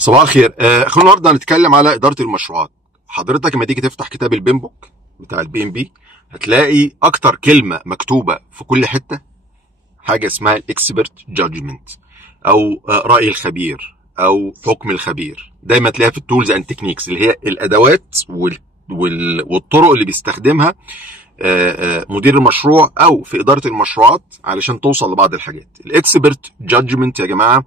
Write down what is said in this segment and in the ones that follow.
صباح الخير. خلونا النهارده نتكلم على اداره المشروعات. حضرتك لما تيجي تفتح كتاب البين بوك بتاع البي ام بي هتلاقي اكتر كلمه مكتوبه في كل حته حاجه اسمها الاكسبرت جادجمنت او راي الخبير او حكم الخبير. دايما تلاقيها في التولز اند تكنيكس اللي هي الادوات والطرق اللي بيستخدمها مدير المشروع او في اداره المشروعات علشان توصل لبعض الحاجات. الاكسبرت جادجمنت يا جماعه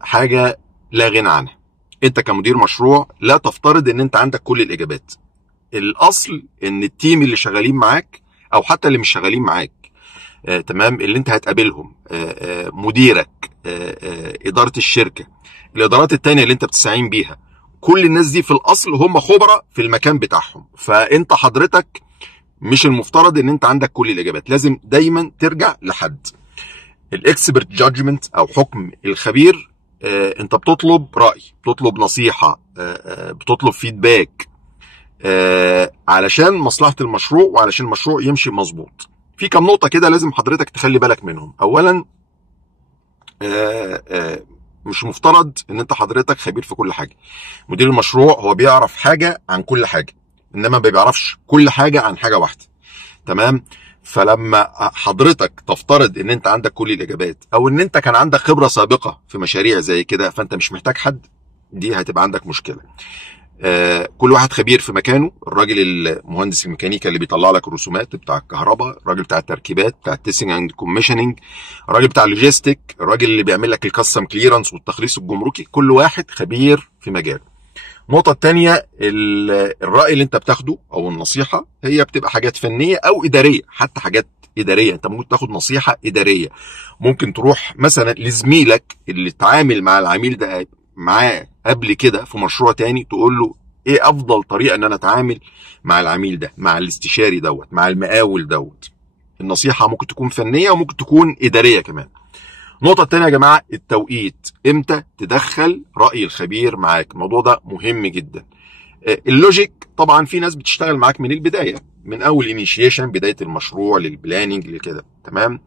حاجه لا غنى عنها. انت كمدير مشروع لا تفترض ان انت عندك كل الاجابات. الاصل ان التيم اللي شغالين معاك او حتى اللي مش شغالين معاك تمام اللي انت هتقابلهم مديرك اداره الشركه الادارات التانية اللي انت بتستعين بيها، كل الناس دي في الاصل هم خبراء في المكان بتاعهم. فانت حضرتك مش المفترض ان انت عندك كل الاجابات، لازم دايما ترجع لحد. الاكسبرت جادجمنت او حكم الخبير انت بتطلب راي، بتطلب نصيحه، بتطلب فيدباك علشان مصلحه المشروع وعلشان المشروع يمشي مظبوط. في كم نقطه كده لازم حضرتك تخلي بالك منهم. اولا مش مفترض ان انت حضرتك خبير في كل حاجه. مدير المشروع هو بيعرف حاجه عن كل حاجه، انما ما بيعرفش كل حاجه عن حاجه واحده. تمام؟ فلما حضرتك تفترض ان انت عندك كل الاجابات او ان انت كان عندك خبره سابقه في مشاريع زي كده فانت مش محتاج حد، دي هتبقى عندك مشكله. كل واحد خبير في مكانه. الراجل المهندس الميكانيكا اللي بيطلع لك الرسومات بتاع الكهرباء، الراجل بتاع التركيبات بتاع التستنج اند كوميشننج، الراجل بتاع اللوجيستيك، الراجل اللي بيعمل لك الكاستم كليرنس والتخليص الجمركي، كل واحد خبير في مجاله. النقطة الثانية الرأي اللي انت بتاخده او النصيحة هي بتبقى حاجات فنية او ادارية، حتى حاجات ادارية. انت ممكن تاخد نصيحة ادارية، ممكن تروح مثلا لزميلك اللي اتعامل مع العميل ده معاه قبل كده في مشروع تاني تقول له ايه افضل طريقة ان انا اتعامل مع العميل ده، مع الاستشاري دوت، مع المقاول دوت. النصيحة ممكن تكون فنية وممكن تكون ادارية كمان. النقطة التانية يا جماعة التوقيت، امتى تدخل رأي الخبير معاك. الموضوع ده مهم جدا. اللوجيك طبعا في ناس بتشتغل معاك من البداية، من اول انيشيشن، بداية المشروع للبلاننج لكده، تمام.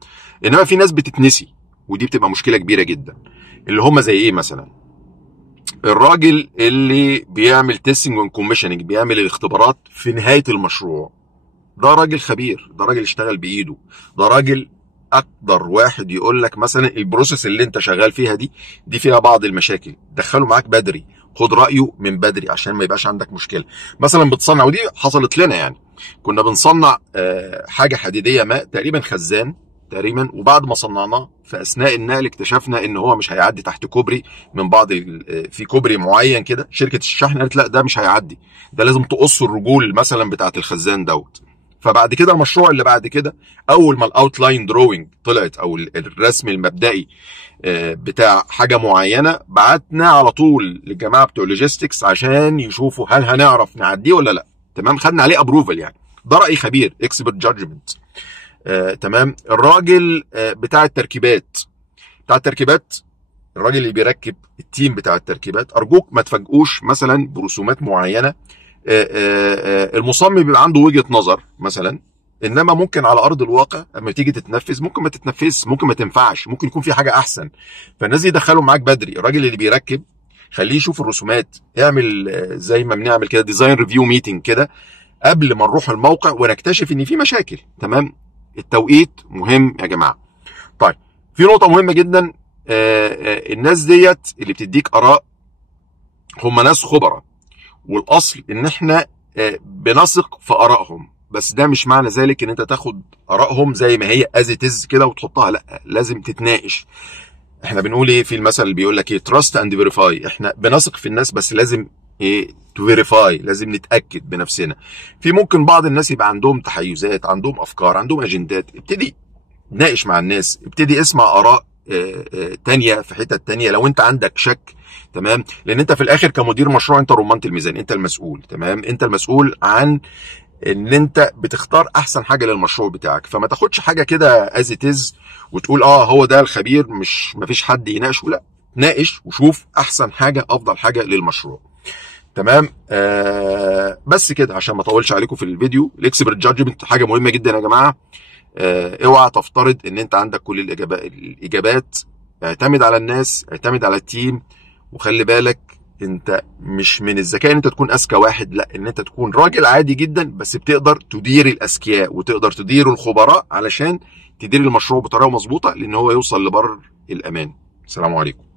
انما في ناس بتتنسي ودي بتبقى مشكلة كبيرة جدا. اللي هم زي ايه مثلا؟ الراجل اللي بيعمل تيستنج وكوميشننج، بيعمل الاختبارات في نهاية المشروع، ده راجل خبير، ده راجل اشتغل بايده، ده راجل اقدر واحد يقول لك مثلا البروسيس اللي انت شغال فيها دي فيها بعض المشاكل، دخله معاك بدري، خد رايه من بدري عشان ما يبقاش عندك مشكله. مثلا بتصنع، ودي حصلت لنا يعني، كنا بنصنع حاجه حديديه ما، تقريبا خزان تقريبا، وبعد ما صنعناه في اثناء النقل اكتشفنا ان هو مش هيعدي تحت كوبري من بعض في كوبري معين كده. شركه الشحن قالت لا ده مش هيعدي، ده لازم تقص الرجول مثلا بتاعه الخزان دوت. فبعد كده المشروع اللي بعد كده اول ما الاوتلاين دروينج طلعت او الرسم المبدئي بتاع حاجه معينه، بعتنا على طول للجماعه بتوع لوجيستكس عشان يشوفوا هل هنعرف نعديه ولا لا. تمام؟ خدنا عليه ابروفل يعني. ده راي خبير، اكسبرت جادجمنت. تمام. الراجل بتاع التركيبات، الراجل اللي بيركب، التيم بتاع التركيبات، ارجوك ما تفاجئوش مثلا برسومات معينه. المصمم بيبقى عنده وجهة نظر مثلا، انما ممكن على ارض الواقع اما تيجي تتنفذ ممكن ما تتنفذش، ممكن ما تنفعش، ممكن يكون في حاجه احسن. فالناس دي يدخلوا معاك بدري. الراجل اللي بيركب خليه يشوف الرسومات، اعمل زي ما بنعمل كده ديزاين ريفيو ميتنج كده قبل ما نروح الموقع ونكتشف ان في مشاكل. تمام؟ التوقيت مهم يا جماعه. طيب في نقطه مهمه جدا، الناس ديت اللي بتديك اراء هم ناس خبراء، والاصل ان احنا بنثق في ارائهم، بس ده مش معنى ذلك ان انت تاخد ارائهم زي ما هي از تز كده وتحطها، لا، لازم تتناقش. احنا بنقول ايه في المثل اللي بيقول لك ايه؟ تراست اند فيريفاي. احنا بنثق في الناس بس لازم ايه؟ تو فيريفاي، لازم نتاكد بنفسنا. في ممكن بعض الناس يبقى عندهم تحيزات، عندهم افكار، عندهم اجندات، ابتدي ناقش مع الناس، ابتدي اسمع اراء تانية في حتة تانية لو انت عندك شك. تمام؟ لان انت في الاخر كمدير مشروع انت رمانة الميزان، انت المسؤول. تمام؟ انت المسؤول عن ان انت بتختار احسن حاجة للمشروع بتاعك. فما تاخدش حاجة كده از تز وتقول هو ده الخبير، مش مفيش حد يناقشه. لا، ناقش وشوف احسن حاجة، افضل حاجة للمشروع. تمام؟ بس كده عشان ما اطولش عليكم في الفيديو. الاكسبرت جادجمنت حاجة مهمة جدا يا جماعة. اوعى تفترض ان انت عندك كل الاجابات. اعتمد على الناس، اعتمد على التيم، وخلي بالك انت مش من الذكاء ان انت تكون اذكى واحد، لا، ان انت تكون راجل عادي جدا بس بتقدر تدير الاذكياء وتقدر تدير الخبراء علشان تدير المشروع بطريقه مظبوطه، لان هو يوصل لبر الامان. السلام عليكم.